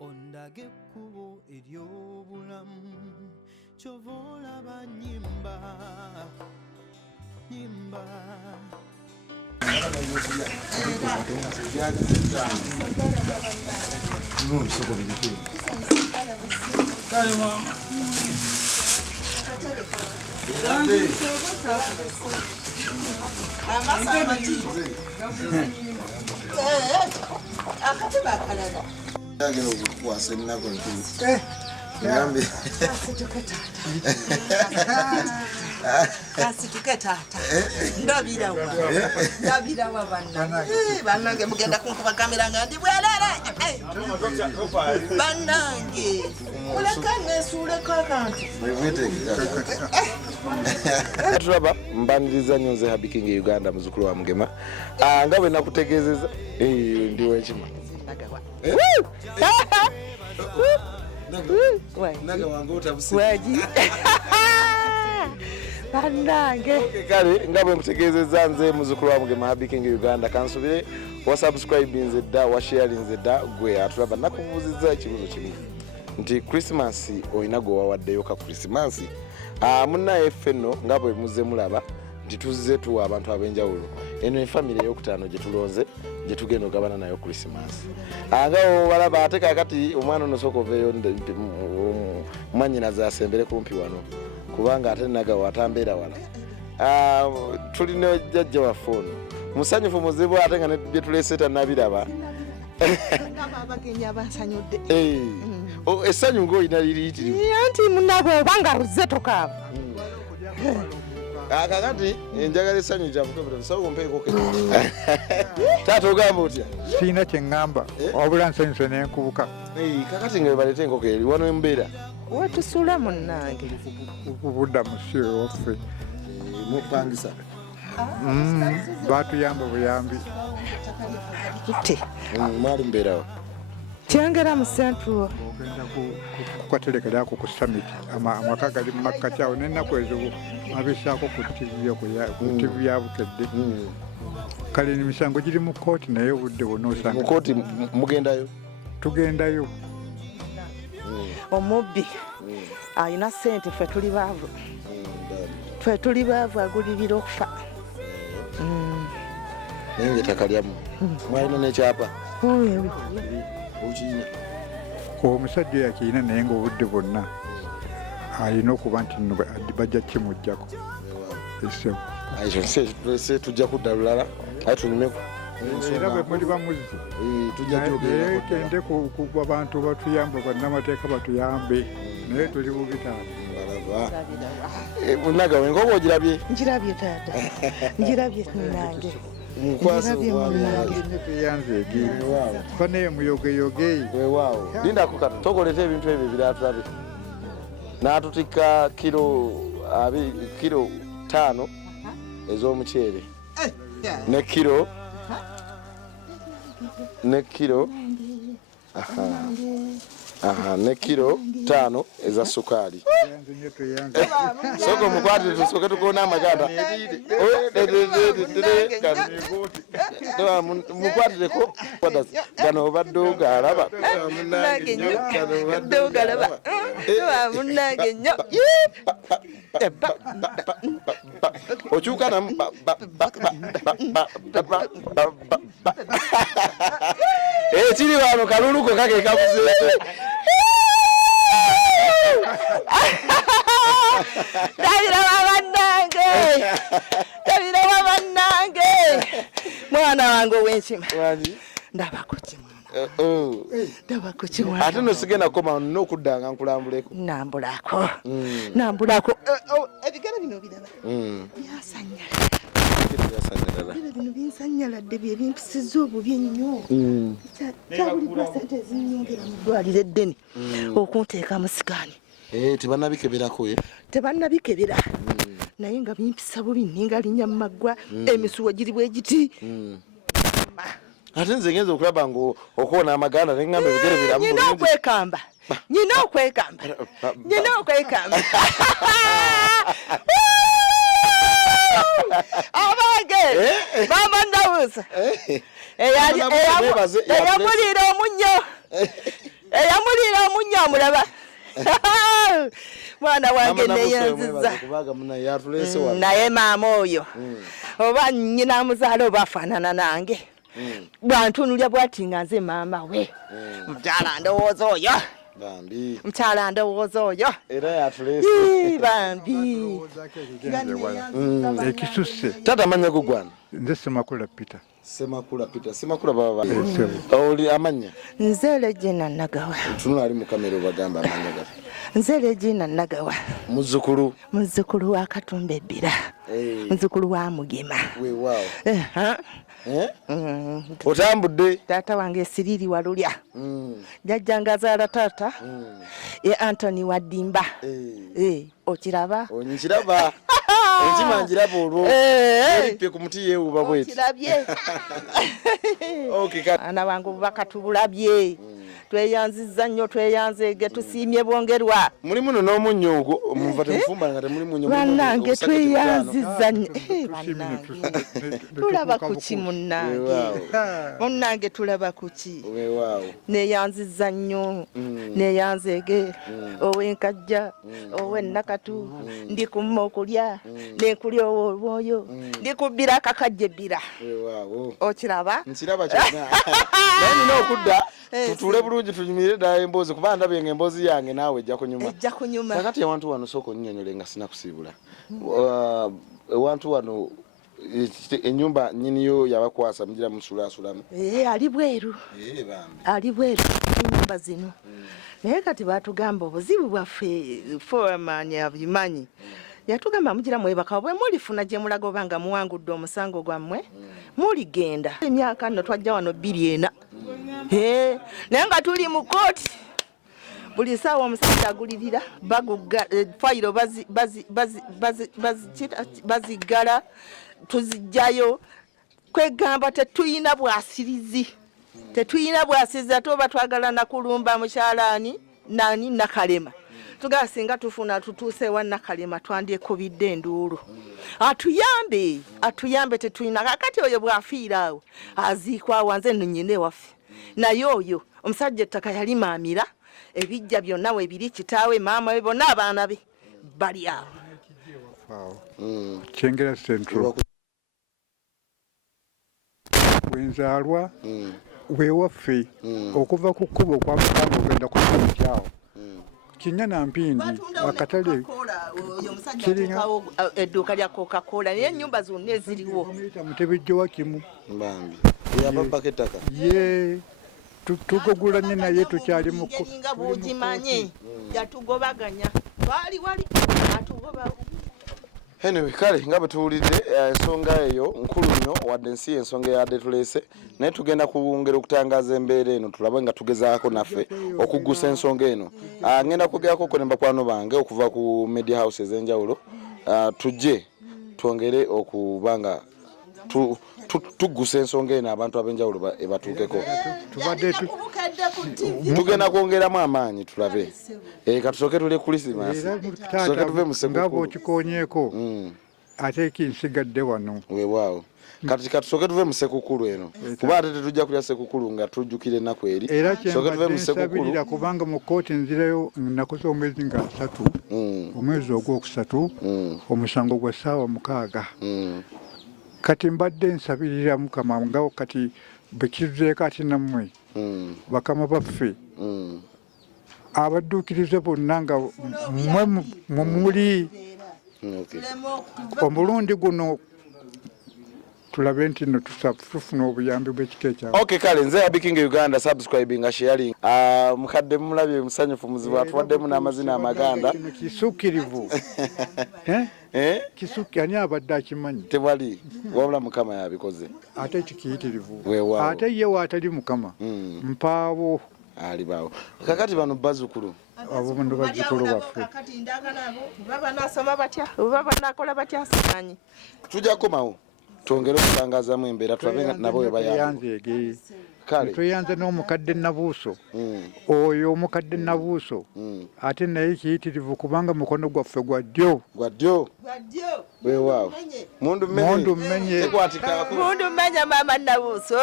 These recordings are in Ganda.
ondage kubo eryobulamu chovola banyimba nyimba Kasi tuketata ndabira wa banange mugenda kunkuba kamera nga ndi bwelele banange ulekane sule kakantu Tulaba mbaniriza nyonze habikingi Uganda muzukulu wa Mugema nga bwe nakutegeezeza ndiwe ekima naga wange otabuse waji banange kale nga bwe mutegeezeza nze muzukulu wa Mugema habikingi Uganda kansubire wa subscribe nzedda wa share nzedda gwe atulaba nakubuuziza ekibuzo kimu nti Christmas oyina gwe wawaddeyo ka Christmas munnaye ffenno nga bwe muze mulaba nti tuzze tuwa abantu ab'enjawulo eno efamily ey'okutaano gye tulonze gye tugenda ogabana nayo Christmas nga balaba ate kakati omwana ono sooka oveeyo mwannyinaze asembere kumpi wano kubanga ate naga watambeera wala tulina jajja waffe ono musanyufu muzibu ate nga bye tuleese tannabiraba esanyu ng'olina liriitirivu anti munabwe obanga ruze tokaaba kakati enjagala esanyu kyavugabusawo mpeeko taata ogamba otya siina kye ŋŋamba wabula nsanyuse n'enkubuka kakati nga webaleta enkoko eri wano embeera wetusula munnange kubudda musi ewaffe mupangisa baatuyamba buyambi te mwali mbeerawo kyengera mu central ogenda kukatereka lyako ku summit amaka gali mu makkati awo n'ennaku ezo abisaako ku tv ya bukedde kale emisango giri mu kooti naye obudde bwonna osanga mu kooti mugendayo tugendayo omubbi alina ssente ffe tuli baavu agulirira okufa naye ngaettaka lyamu mwalina n'ekyapa okiyina omusajja yakirina naye ngaobudde bwonna alina okuba nti bajja kimujjako ekyo tujja kudda lulala aye tunyumeku era bwe muli bamuzzi tende ku abantu batuyamba bannamateeka batuyambe naye tuli bubitaano munaga wenga oba ogirabye njirabye taata njirabye nange teyanze egi faneyo muyogeyoge wewaawo lindako kati togoleta ebintu ebyo biratulabe n'atutikka kilo 5 ez'omuceere ne kilo ne kilo 5 eza sukaali soko mukwatire tusooke tukoona amaganda mukwatireko gano obadde ogalaba munange nnyo okyuka namu ekiri wano kaluluko kake kabuzeeko Dabira bannange mwana wange ow'enkima ndabako ki mwana Ndaba ku kiwanda. Ate no sigenda koma n'okuddanga nkulambuleko. Nambulako. Ebigere bino biraba. Byasanyala. Bino binsanyaladde bye bimpisiza obubi ennyo. Kyabulibwa ssente ezinyongera mu ddwaliro eddene okunteeka mu sikaani. Tebannabikeberako ye? Tebannabikebera. Naye nga bimpisa bubi nninga linnya mu maggwa emisuwa giri bwe giti. Ate nze ngenza okulaba ngo okuwona amaganda ne ngamba ebigere biramu. Nyina okwekamba. Abage mama ndawuza eyamulira omunyo omulaba mwana wange neyanziza naye maama oyo oba nyina amuzaala oba afaanana nange bwantunulya bwati nga nze maama we mukyala ndowooza oyo era yatulese bambi ekisusse tata amanya go gwana nze Semakula Peter. Semakula baba oli amanya nze Regina Nagawa tunula ali mu kamera obagamba amanya gafe nze Regina Nagawa muzzukulu wa Katumba Ebbira muzzukulu wa Mugema weewaawo otambudde taata wange Siriri Walulya jajja ngazaala taata ye Anthony Wadimba okiraba onyiraba enkima njiraba olwo eripye ku muti yeewuba bweti okirabye ana wange bakatubulabye tweyanziza nnyo tweyanzeege tusiimye bwongerwa mulimu n'omunnyo ogwo omuva temufumba nga temuli munnyo bannange tweyanziza nnyo tulaba ku ki munnange tulaba ku ki neyanziza nnyo neyanzeege ow'enkajja ow'ennakatu ndi kumma okulya nenkulya obwoyo ndikubbira akakajja ebbira okiraba nkiraba kyonna naye nina okudda tutuule bulungi tunyumirire ddala emboozi kuba ndabye nga emboozi yange naawe ejja kunyuma kakati ewantu wano sooka onnyonyole nga sinakusiibula ewantu wano ennyumba nnyiniyo yabakwasa mugira musulaasulamu ali bweru ennyumba zino naye kati batugamba obuzibu bwaffe foreman abimanyi yatugamba mugira mwebaka bwe mulifuna gye mulaga oba nga muwangudde omusango gwammwe muligenda emyaka nno twajja wano 2 naye nga tuli mu kooti buli saawa omusajja agulirira fayiro baziggala tuzijjayo kwegamba tetuyina bwasirizi ate oba twagala nakulumba mukyalaani nani Nakalema tugala singa tufuna tutuuse ewa Nakalema twandyekubidde enduulu atuyambe tetuyina kakati oyo bwafiira awo aziikwa wanze nno nnyina ewaffe naye oyo omusajja ettaka yali maamira ebijja byonna we biri kitaawe maama we bonna abaana be bali awo Kyengera Central wenzaalwa wewaffe okuva ku kkubo kwa mukama ogenda kusoma kyawo Kinyana Mpindi akatale kiringa edduuka lya Coca-Cola naye ennyumba zonna eziriwo mutebejjowa kimu mbambi yababako ettaka ye tugogulanye naye tukyali nga bwogimanye yatugobaganya wali atugoba anyway kale nga bwe tuwulidde ensonga eyo nkulu nnyo wadde ensi ensonga eyadde tuleese naye tugenda kwongera okutangaza embeera eno tulabe nga tugezaako naffe okuggusa ensonga eno ngenda kwogerako ko ne bakwano bange okuva ku media house ez'enjawulo tujje twongere okuba nga tuggusa ensonga eno abantu ab'enjawulo ebatuukeko tugenda kwongeramu amaanyi tulabe katusooke tuli Christmas tusooke tuve mu sekukulu nga bw'okikonyeeko ate kinsigadde wano weewaawo kati katusooke tuve mu sekukulu eno kuba ate tetujja kulya sekukulu nga tujjukira ennaku eri era kyembadde kubanga mu kooti nzirayo nnaku z'omwezi nga 3 omwezi ogwokusatu omusango gwa ssaawa 6 kati mbadde nsabirira Mukama nga kati bekizuzeeko ati nammwe bakama baffe abadduukirize bonna nga mmwe mumuli omulundi guno tulabe nti no tufuna obuyambi bw'ekika ekyawe. Okay kale nze Abiking Uganda subscribing sharing. Mukadde mulabye musanyufu muzibu atuwaddemu n'amazina amaganda. Kino kisuukirivu. Kisuuki ani abadde akimanyi? Tewali wabula Mukama yabikoze. Ate kiyitirivu. Weewaawo. Ate ye watali Mukama. Mpaabo. Ali bawo. Kakati bano bazzukulu. Abo bantu bazzukulu baffe. Kakati ndagala abo baba nasoma batya baba nakola batya simanyi. Tujja komawo. Twongere okutangaazamu embeera tulabe nabo we bayanze. Kale tweyanze n'omukadde Nabuuso. Oyo omukadde Nabuuso ate naye kiyitirivu kubanga mukono gwaffe gwa ddyo. Weewaawo. Mundu mmenye. Tekwatikako. Mundu mmenye mama Nabuuso.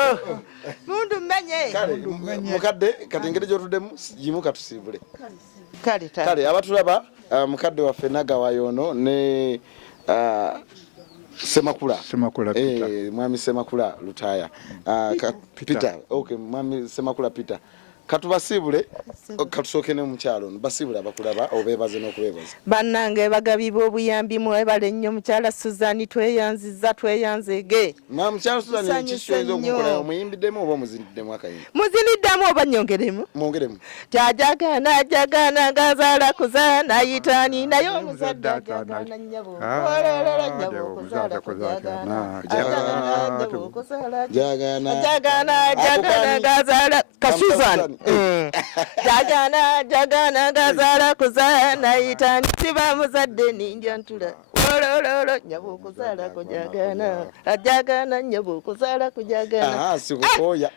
Mundu mmenye. Kale mukadde kati engeri gy'otuddemu yimuka tusiibule. Kale abatulaba mukadde waffe Nagawayo ono ne Semakula Peter. Mwami Semakula Lutaya. Peter. Okay, mwami Semakula Peter. Katubasibule katusooke ne mukyalo basibule abakulaba obeebaze n'okubeebaza. Bannange bagabibwa obuyambi mwebale nnyo mukyala Suzani tweyanzege. Mukyala Suzani kishoyinza okukola omuyimbiddemu oba omuzindiddemu akayimba? Muzindiddemu oba nnyongeremu? Mwongeremu. Jajagana gazaala kuzaana yitani naye omuzadde ajagana nnyabo. Olololo nnyabo okuzaala kujagana. Jagana gazaala Kasuzani. Jagana gazaala kuzaana yitani siba muzadde ninja ntula. Olololo nnyabo okuzaala kujagana. Jagana nnyabo okuzaala kujagana. Sikukoya.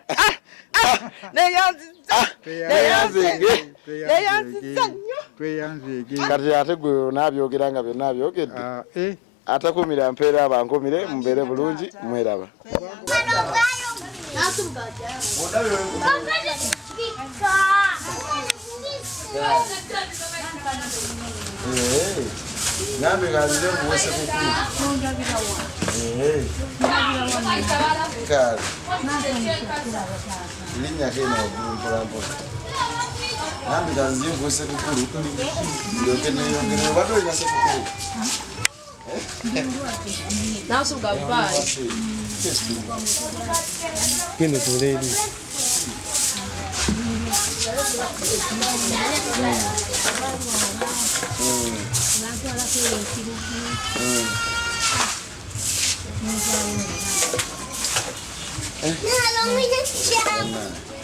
Tweyanzege. Kati ate gwe nabyogera nga byonna abyogedde. Atakumira mpeera abankumire mbeere bulungi mweraba. Nambe gazile kuwese kukulu. Kale. Linya kena obumpolampola. Nambe gazile kuwese kukulu. Yongere bado ina sekukulu. Nasu gabai. Kene tuleli.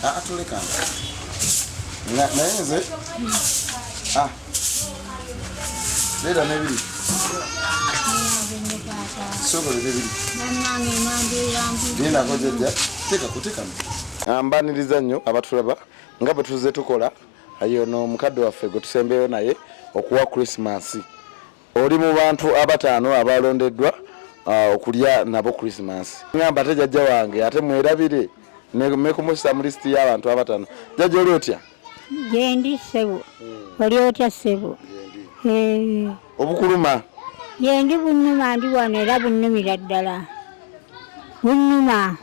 Atulekana. Nayenze. Leda nebiri. Soko lebiri. Nina kojja teka kutekana. Mbaniriza nnyo abatulaba nga bwe tuze tukola ayo no mukadde waffe gwe tusembeyo naye okuwa Christmas. Oli mu bantu abataano abalondeddwa okulya nabo Christmas. Ngamba ate jajja wange ate mwerabire ne kumusa mu list y'abantu abataano. Jajja oli otya? Yendi sebo. Oli otya sebo? Obukuluma. Yendi bunnuma ndi wano era bunnumira ddala. Bunnuma.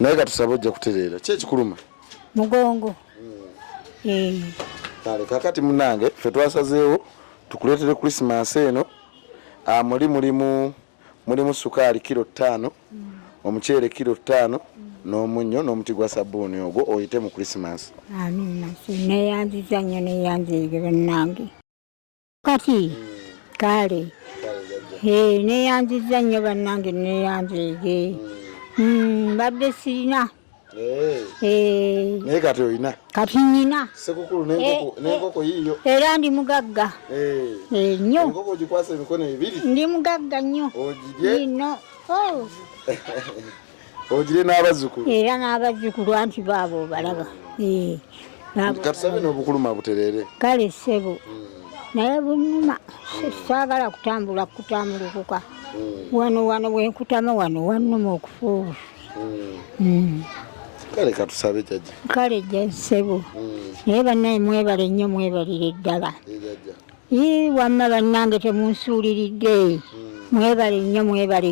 Naye katusaba ojja kutereera. Ki ekikuluma? Mugongo. Kale kakati munange ffe twasazeewo tukuleetere Christmas eno. Mulimu sukaali kilo 5, omuceere kilo 5, n'omunnyo n'omuti gwa sabbuuni ogwo oyite mu Christmas. Amina. Neyanziza nnyo neyanzige bannange. Kati kale. Neyanziza nnyo bannange neyanzige. Badde sirina. Naye kati oyina? Kati nyina. Sekukulu n'enkoko yiyo. Era ndi mugagga. Nnyo. Enkoko ogikwasa emikono ebiri? Ndi mugagga nnyo. Ogirye? Nno. Ogirye n'abazzukulu? Era n'abazzukulu anti baabo obalaba. Katusabe n'obukuluma butereere. Kale ssebo. Naye bunnuma saagala kutambulukuka. Wano bwenkutama wano wannuma okufuuwa. Kale katusabe jajja. Kale jja ssebo. Naye bannaye mwebale nnyo mwebalire ddala. Wamma bannange temunsuuliridde. Mwebale nnyo mwebale.